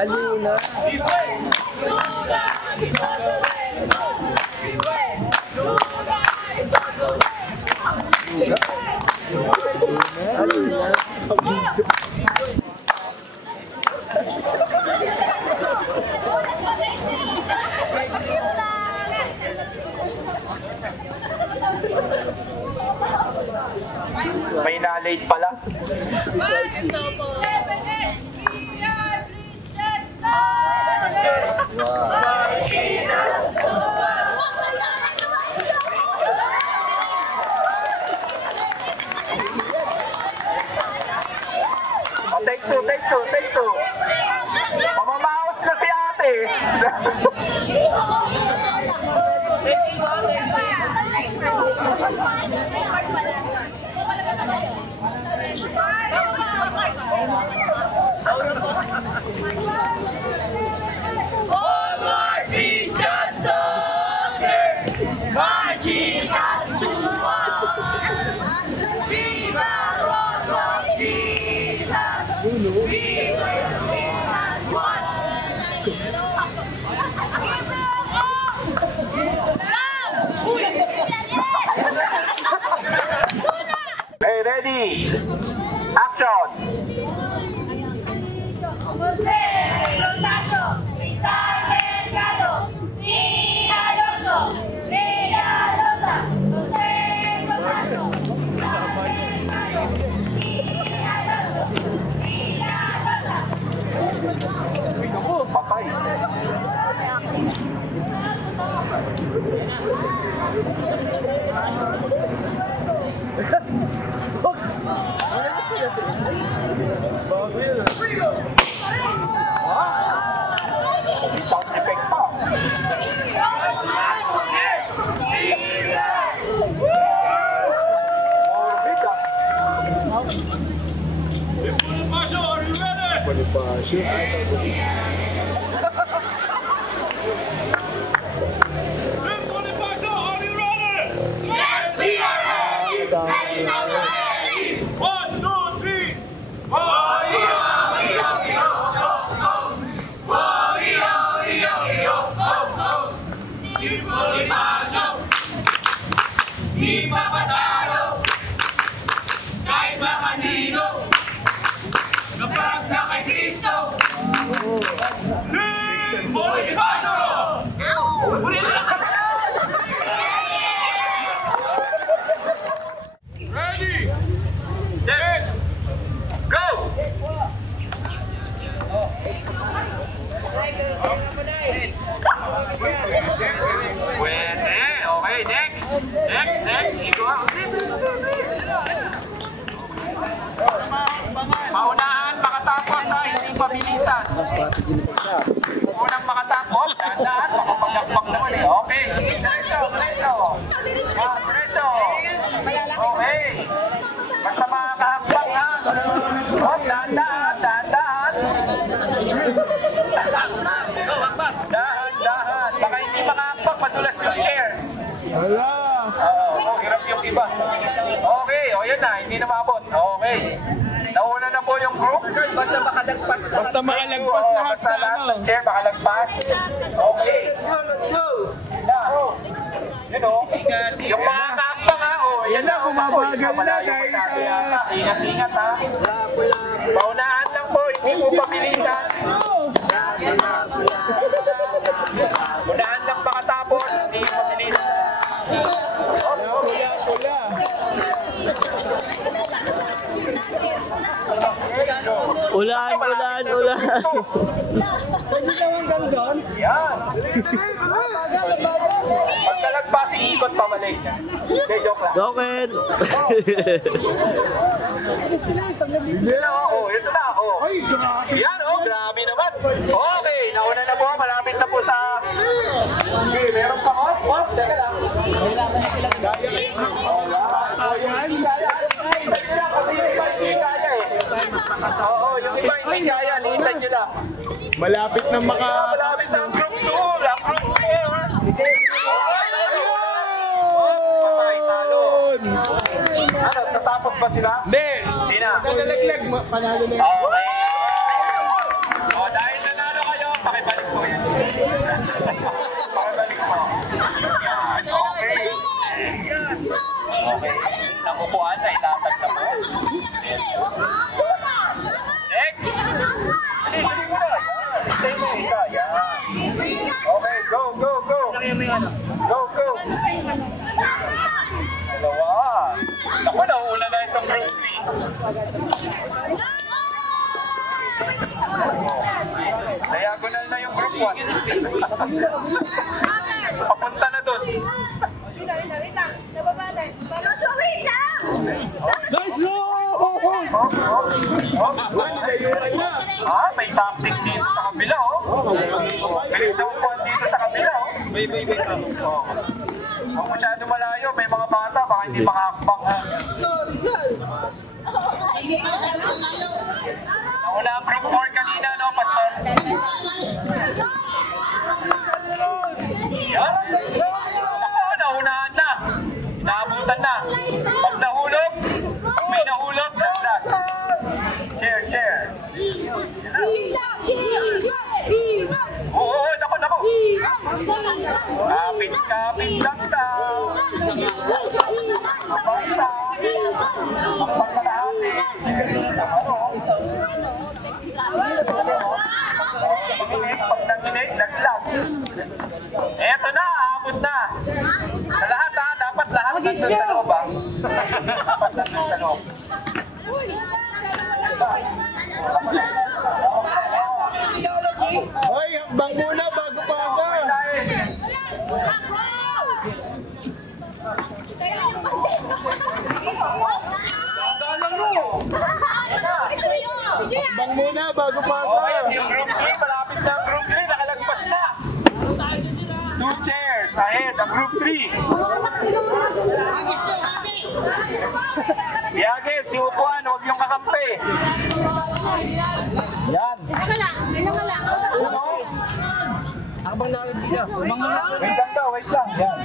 Aluna. May na-late pala. Take two. Mamamaos na si ate. All my Christian soldiers marching as to one. Viva Cross of Jesus, we will win as one. Hey, ready? Action! Jose Rotacho, Rizal Mercado, Ni Alonso, Bella Lota, Jose Rotacho, Rizal Mercado, Ni Alonso, Bella Lota. Patay. May sound effect pa. Bonifacio, are you ready? Bonifacio. Bonifacio, are you ready? Yes, we are ready. Ready. 1, 2, 3. Di papatalo kahit makanino kapag na kay Kristo. Bonifacio! Ready? Set. Go! Pwede. Okay, next. Ikaw ang paunahan, makatapos ha, hindi pabilisan. Unang makatapos, dahan, makapagakpak naman eh. Okay, sige, diretso. Okay. Basta makakahakpak ha. Dahan. Dahan. Baka hindi makahakpak, madulas yung chair. Hirap yung iba. Okay, yan na, hindi na maabot. Okay. Nauna na po yung group. Basta makalagpas na. Basta makalagpas na Basta lahat ng chair, makalagpas. Okay. Yun o. Yung mga kakpang ha, yan na, bumabagal na, guys. Ingat ha. Paunahan lang po, hindi po pabilisan. Unahan lang makatapos, hindi po pabilisan. Ulan. Pwede lang hanggang doon? Yan. Pag nalagpas, iikot pabalik. Hindi, joke lang. Doken! Ito na. Yan, grabe naman. Okay, nauna na po. Malapit na po sa... Okay, meron pa ko. Teka lang. Kasi yung iba hindi kaya eh. Oo, yung iba hindi kaya. Lihitan nyo lang. Malapit na Malapit na ang group 2. Ang group 2. Talo. Tatapos ba sila? Hindi. Hindi na. Nalaglag, panalo na. Okay. O, dahil nanalo kayo, pakibalik po yan. Pakibalik po. Yan. Okay. Okay. Nakukuhaan na, itatag na po. Next. Hindi mo na. Yan. Hintay mo isa. Yan. Okay, go, go, go. Go, go. Dalawa. Naku, nauuna na itong group 3. Diagonal na yung group 1. Papunta na dun. Nice roll! Ah, may tactic dito sa kabila, oh. Bilis na upuan dito sa kabila, oh. Oh. Huwag masyado malayo, may mga bata, baka hindi makakabang, ha. Nauna ang group 4 kanina, no, Pastor? Yan. Ako, naunahan na. Inaabutan na. Pag nahulog, may nahulog, laglag. Chair, chair. Oo, naku, naku. Kapit, kapit lang daw. Ang isa. Ang pagkalahati. Pag nanginig, laglag. Eto na, aabot na. Sa lahat, ha? Dapat lahat nandun sa loob, ha? Dapat nandun sa loob. Hoy, hambang muna bago pasa. Hambang muna bago pasa. Okay, yung group 3, malapit na ang group 3, nakalagpas na. 2 chairs ahead, ang group 3. Biagis, yung upuan, huwag yung kakampi. Yan. Habang nakakabila. Wait lang daw, wait lang. Yan.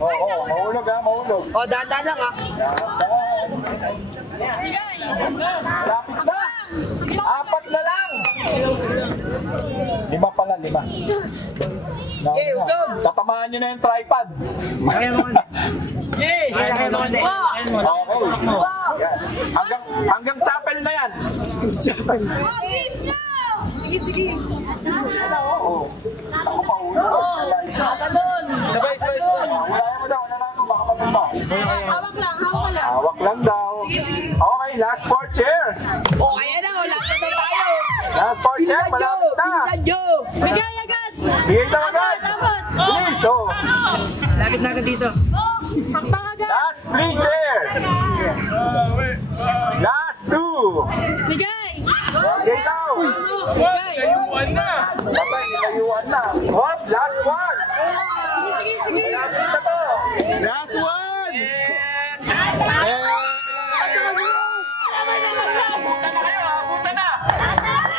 Oo, mahulog ha, mahulog. O, dahan-dahan lang ah. Lapit na. 4 na lang. 5 pala, 5. Okay, usog. Tatamaan nyo na yung tripod. Yay! Okay. Yan. Hanggang chapel na yan. Sige. Oo. Ako pa ulo. Sabay. Wala mo daw, wala na ako. Baka matumba. Hawak lang. Hawak lang daw. Okay, last 4 chair. O, ayan na, wala ka na tayo. Last 4 chair, malapit na. Bigay agad. Bigay daw agad. Dapat. Bilis, oh. Lapit na agad dito. Hakbang agad. Last 3 chairs. Last 2. Bigay. Bigay daw. Bigay. Layuan na. Patay, nilayuan na. Hop, last 1. Sige. Malapit na to. Last one. Abutan na kayo, abutan na.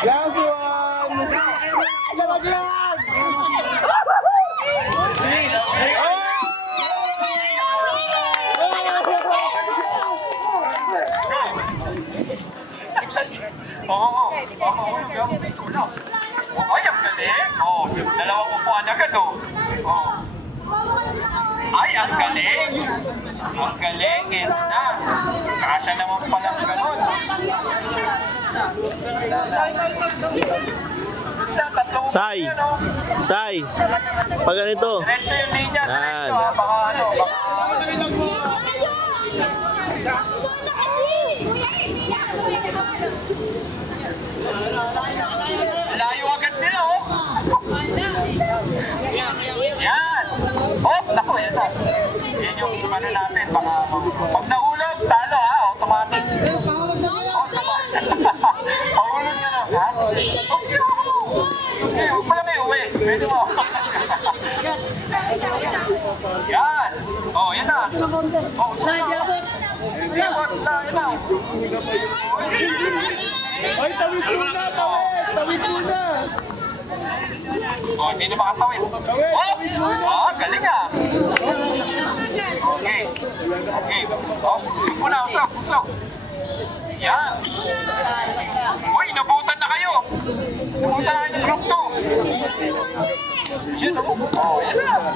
Last one. Nalaglag. Oo. Ay, ang galing. Oh, dalawang upuan agad, oh. Oh. Ay, ang galing. Ang galing. Ito na. Kasya naman pala ng ganun. Sai. Sai. Pag ganito. Diretso yung linya. Diretso, Yan. ha. Baka ano, baka... Layo agad nila, oh. Yan. Oh, naku, yan na. Yan yung ano natin. Baka, pag nahulog, talo, ha. Automatic. Automatic. Pahulog yan, ha. Okay, huwag pala may uwi. Pwede mo. Yan. Oh, yan na. Oh, yan na. Ay, tawid muna, tawid. Tawid muna. Oh, hindi na makatawid. Oh, galing ah. Okay. Okay. Oh, usok muna, usok. Yan. Uy, nabutan na kayo. Nabutan na yung group 2. Yan o. Oh, yan na.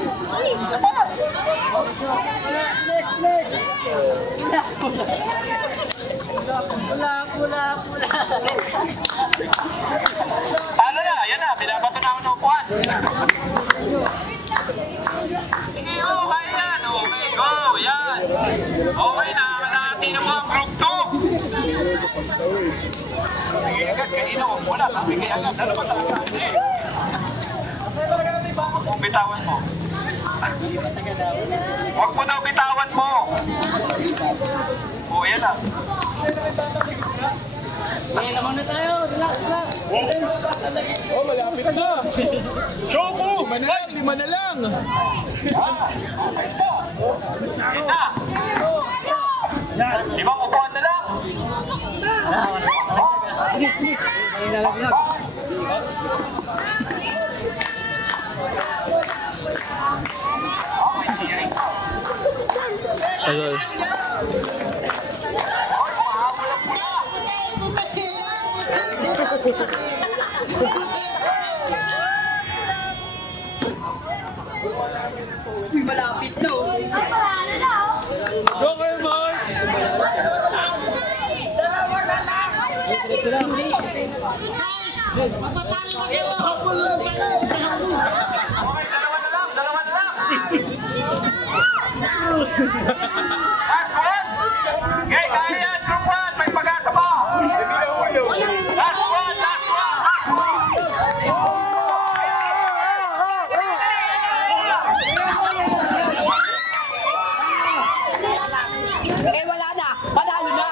Isa pa. Talo na, yan na. Binabato na ako ng upuan. Sige, okay yan. Okay, go. Yan. Okay na. Kalahati na mo ang group 2. Sige agad, kanina ko muna. Sige agad, dalawa talaga. Kung bitawan mo. Huwag mo daw bitawan mo. O, yan na. Lamang na tayo. Relax. Oh, malapit na. Choco! 5 na lang. Okay po. Yan na. 5 upuan na lang. Okay, cheering. Ayun. Malapit na. Go kayo, Mark! Okay, dalawa na lang. Last one. Okay, kaya yan, group 1. May pag-asa pa. Last one. Eh, wala na. Panalo na.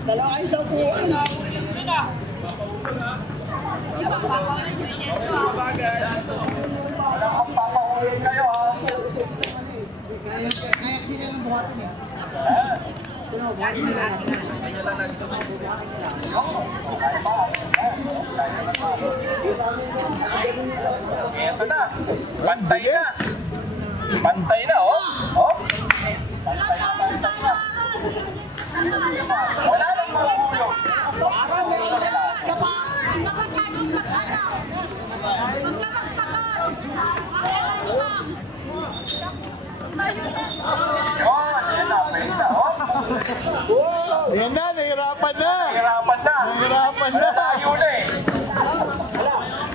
Dalawa kayo sa upuan. Papahulin kayo ha. Ito na. Pantay na. Pantay na, oh. Oh. Pantay na. Wala lang mga ulo. Para may lakas ka pa. Yun, yan na. Pwede na, oh. Ayan na, nahirapan na. Nahirapan na. Nahirapan Wala na. tayo ulit.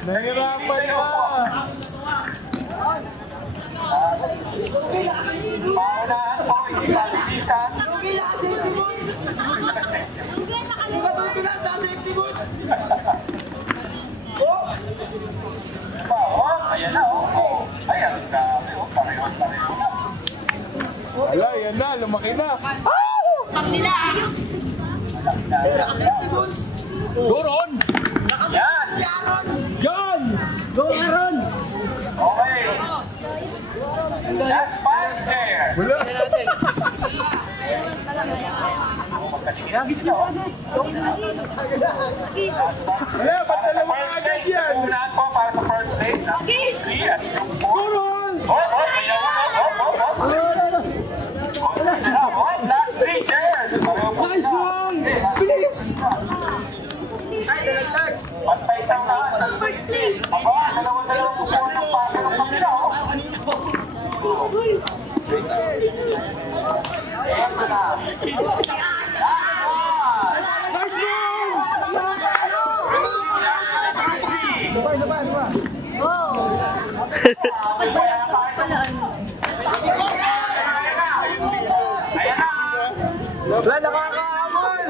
Nahirapan na. Paunahan po, hindi pa lilisan. Ayan na, oh. Ayan, dami, oh. Pareho na. Wala, yan na, lumaki na. Go, Ron! Yan. Yan! Go, Aaron. Okay. Last 5 chair. Wala. Wala, ba't dalawa agad yan? Unahan po para sa first place. 3 at group 4. Go, Ron! Last 3 chairs. Nice one! Please! Pantay sa unahan. First place. Aba, dalawa-dalawang upuan ng pasa ng pamilya. Eto na. Nice one! Ayan na. Wala, nakakaamon!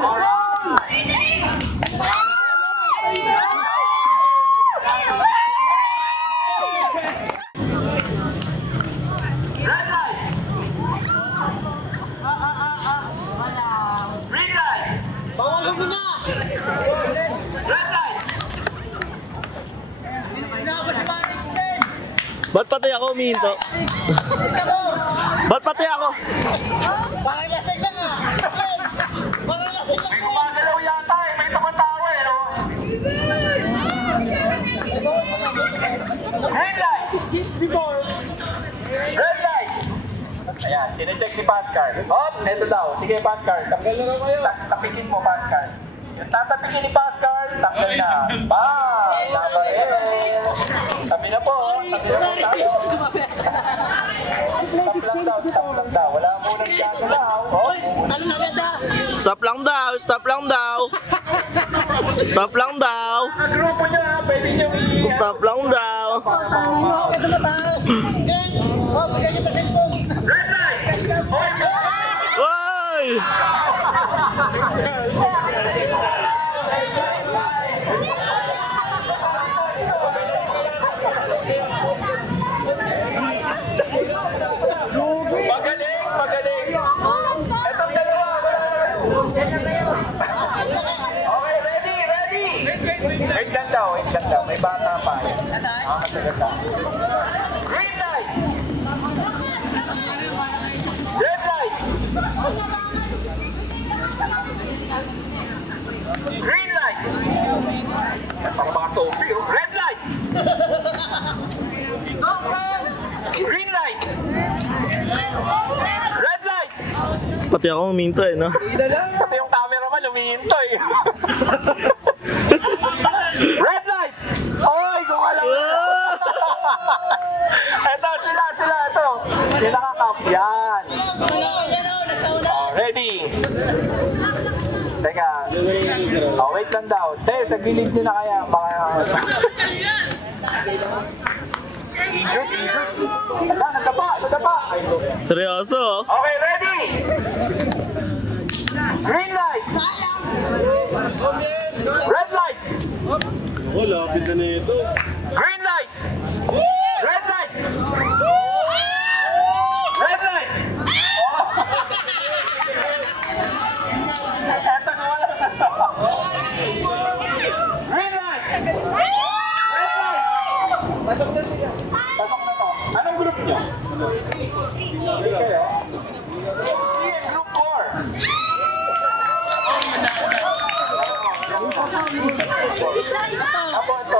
Red light! Green light! Bawal mo na! Red light! Ba't pati ako umihinto? Ba't pati ako? Parang lasing lang ah! Parang lasing lang May eh! gumagalaw yata eh. May tumatawa eh. Oh. Green light! Skips before. Red light! Ayan, sinecheck si Pascal. Oh, eto daw. Sige, Pascal. Tanggal na raw kayo. Tapikin mo, Pascal. Yung tatapikin ni Pascal, tanggal na. Bam! Nabael! Tabi na po. Tabi na po tayo. Stop lang daw. Wala munang gagalaw. Oh, Ano na ganda? Stop lang daw, stop lang daw. Stop lang daw. ang grupo nyo ha, pwede nyo Stop lang daw. Ito mataas! Gang! Oh, bigyan kita cellphone! Red light! Okay, Hoy! Magaling, magaling. Etong dalawa, okay, ready, ready. Wait lang daw, wait lang daw. May bata pa. Makakasagasa. Green light. Red light. Green light. Parang mga zombie, oh. Red light. Green light. Red light. Pati ako umihinto eh, no? Pati yung cameraman lumihinto eh. Red light! Oy, gumalaw na. Ito, sila, ito. Sila kakap. Yan. Oh, ready. Teka. Oh, wait lang daw. Te, sa gilid nyo na kaya. Baka... Injured. Ala, nagdapa. Seryoso? Oh. Okay, ready? Green light. Red light. Oh, lapit na nito. Green light. Red light. Red light. Eto na wala na. Green light. Red light. Pasok na to. Anong group nyo? Hindi kayo? Sige, group 4. Ako ito.